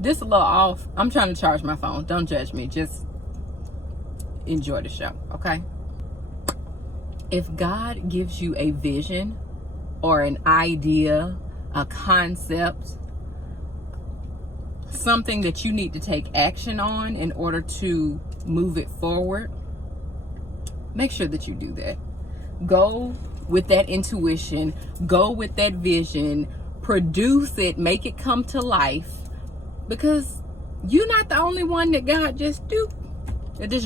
This a little off. I'm trying to charge my phone. Don't judge me. Just enjoy the show, okay? If God gives you a vision or an idea, a concept, something that you need to take action on in order to move it forward, make sure that you do that. Go with that intuition, go with that vision, produce it, make it come to life, because you're not the only one that God just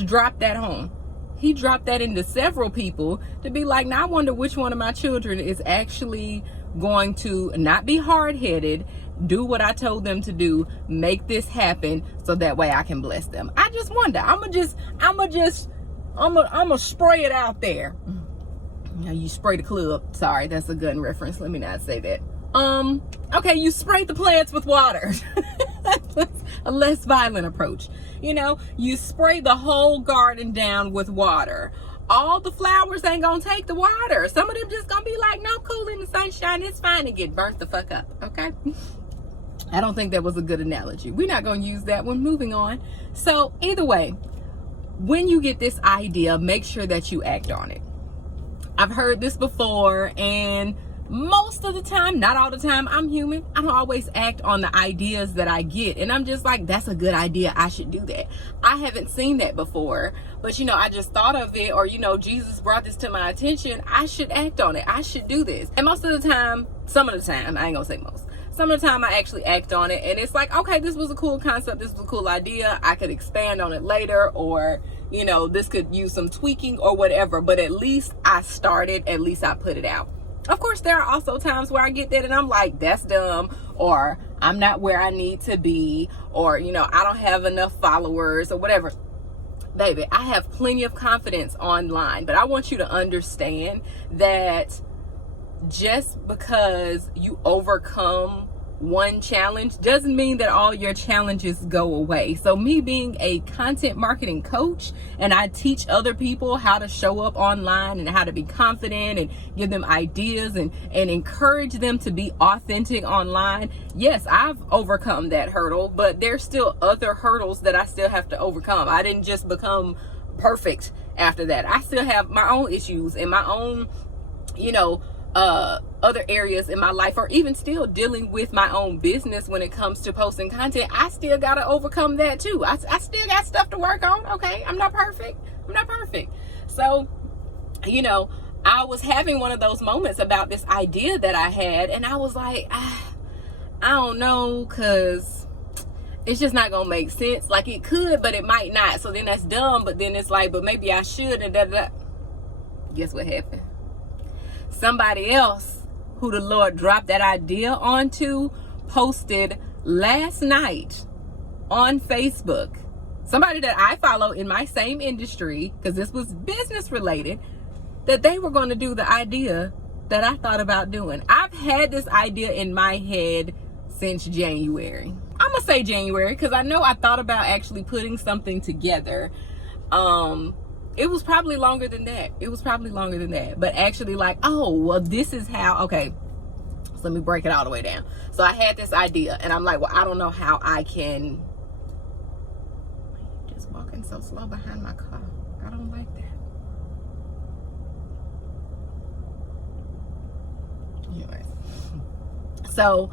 dropped that home. He dropped that into several people to be like, now I wonder which one of my children is actually going to not be hard-headed, do what I told them to do, make this happen so that way I can bless them. I just wonder. I'm gonna spray it out there. Now you spray the club. Sorry, that's a gun reference. Let me not say that. Okay, you spray the plants with water. That's a less violent approach. You know, you spray the whole garden down with water. All the flowers ain't gonna take the water. Some of them just gonna be like, no, cool in the sunshine, it's fine, and get burnt the fuck up, okay? I don't think that was a good analogy. We're not gonna use that one. Moving on. So either way, when you get this idea, make sure that you act on it. I've heard this before, and most of the time, not all the time, I'm human. I don't always act on the ideas that I get. And I'm just like, that's a good idea. I should do that. I haven't seen that before, but I just thought of it, or, Jesus brought this to my attention. I should act on it. I should do this. And most of the time, some of the time, I ain't gonna say most. Some of the time I actually act on it, and it's like, okay, this was a cool concept. This was a cool idea. I could expand on it later, or, this could use some tweaking or whatever, but at least I started, at least I put it out. Of course, there are also times where I get that and I'm like, that's dumb, or I'm not where I need to be, or, I don't have enough followers or whatever. Baby, I have plenty of confidence online, but I want you to understand that just because you overcome one challenge doesn't mean that all your challenges go away. So me being a content marketing coach, and I teach other people how to show up online and how to be confident and give them ideas and encourage them to be authentic online. Yes, I've overcome that hurdle, but there's still other hurdles that I still have to overcome. I didn't just become perfect after that. I still have my own issues and my own, other areas in my life, or even still dealing with my own business when it comes to posting content. I still got to overcome that too. I still got stuff to work on. Okay. I'm not perfect. So, I was having one of those moments about this idea that I had, and I was like, I don't know, cause it's just not gonna make sense. Like it could, but it might not. So then that's dumb. But then it's like, but maybe I should. And guess what happened? Somebody else who the Lord dropped that idea onto posted last night on Facebook. Somebody that I follow in my same industry, because this was business related, that they were going to do the idea that I thought about doing. I've had this idea in my head since January. I'm going to say January because I know I thought about actually putting something together. It was probably longer than that. But actually like, oh, well, this is how, okay, so let me break it all the way down. So I had this idea and I'm like, well, I don't know how I can. You're just walking so slow behind my car. I don't like that. Anyways. So,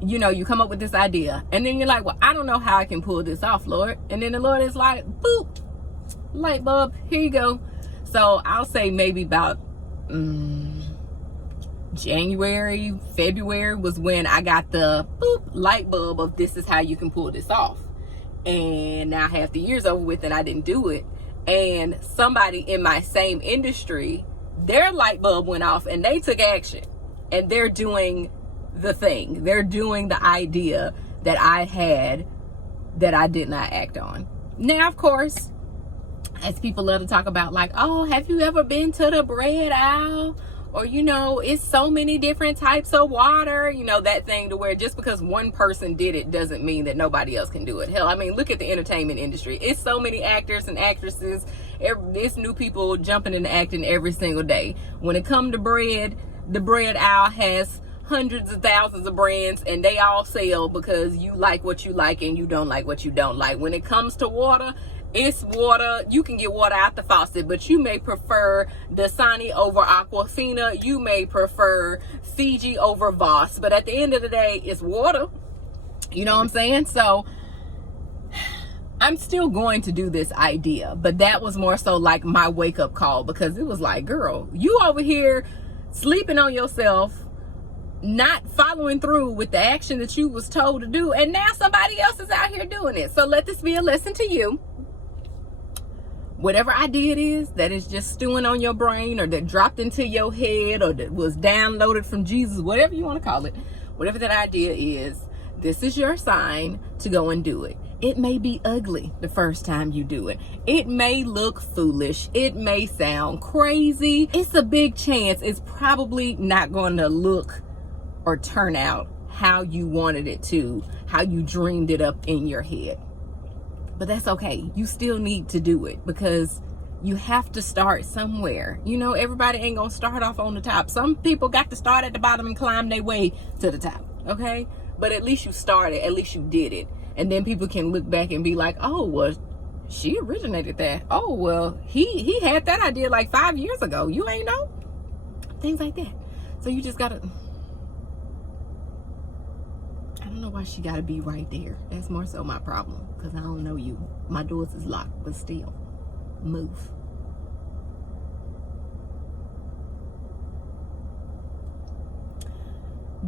you come up with this idea and then you're like, well, I don't know how I can pull this off, Lord. And then the Lord is like, boop. Light bulb, here you go. So I'll say maybe about January, February was when I got the boop light bulb of this is how you can pull this off. And now half the year's over with and I didn't do it. And somebody in my same industry, their light bulb went off and they took action. And they're doing the thing. They're doing the idea that I had that I did not act on. Now, of course, as people love to talk about, like, oh, have you ever been to the bread aisle? Or, it's so many different types of water, that thing to where just because one person did it doesn't mean that nobody else can do it. Hell, I mean, look at the entertainment industry. It's so many actors and actresses. It's new people jumping into acting every single day. When it comes to bread, the bread aisle has hundreds of thousands of brands, and they all sell because you like what you like and you don't like what you don't like. When it comes to water, it's water. You can get water out the faucet, but you may prefer Dasani over Aquafina. You may prefer Fiji over Voss. But at the end of the day, it's water. You know what I'm saying? So I'm still going to do this idea, but that was more so like my wake-up call, because it was like, girl, you over here sleeping on yourself, not following through with the action that you was told to do, and now somebody else is out here doing it. So let this be a lesson to you. Whatever idea it is that is just stewing on your brain, or that dropped into your head, or that was downloaded from Jesus, whatever you want to call it, whatever that idea is, this is your sign to go and do it. It may be ugly the first time you do it. It may look foolish. It may sound crazy. It's a big chance it's probably not going to look or turn out how you wanted it to, how you dreamed it up in your head. But that's okay. You still need to do it, because you have to start somewhere. You know, everybody ain't gonna start off on the top. Some people got to start at the bottom and climb their way to the top, okay? But at least you started, at least you did it. And then people can look back and be like, oh, well, she originated that. Oh, well, he had that idea like 5 years ago. You ain't know? Things like that. So you just gotta, I don't know why she gotta be right there. That's more so my problem, because I don't know you. My doors is locked, but still, move.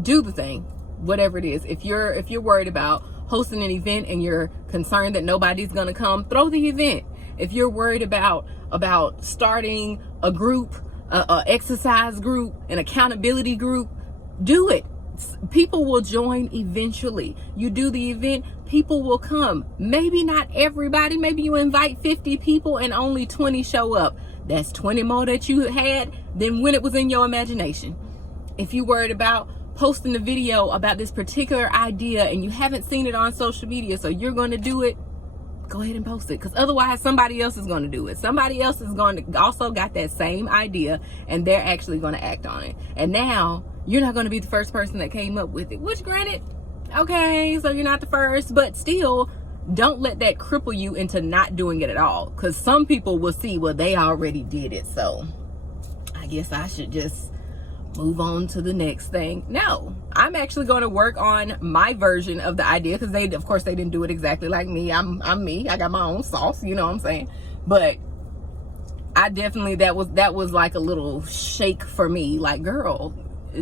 Do the thing, whatever it is. If you're worried about hosting an event and you're concerned that nobody's gonna come, throw the event. If you're worried about starting a group, a exercise group, an accountability group, do it. People will join eventually. You do the event, people will come. Maybe not everybody. Maybe you invite 50 people and only 20 show up. That's 20 more that you had than when it was in your imagination. If you're worried about posting a video about this particular idea and you haven't seen it on social media, so you're going to do it, go ahead and post it, because otherwise somebody else is going to do it. Somebody else is going to also got that same idea, and they're actually going to act on it. And now you're not going to be the first person that came up with it, which granted, okay, so you're not the first, but still, don't let that cripple you into not doing it at all, because some people will see, well, they already did it, so I guess I should just move on to the next thing. No, I'm actually going to work on my version of the idea, because they, of course, they didn't do it exactly like me. I'm me. I got my own sauce, you know what I'm saying? But I definitely, that was like a little shake for me. Like, girl,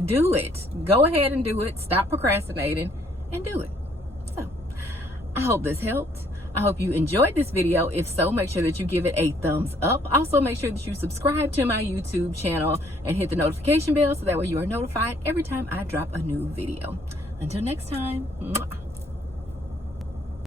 do it. Go ahead and do it. Stop procrastinating and do it. So I hope this helped. I hope you enjoyed this video. If so, make sure that you give it a thumbs up. Also, make sure that you subscribe to my YouTube channel and hit the notification bell, so that way you are notified every time I drop a new video. Until next time. Mwah.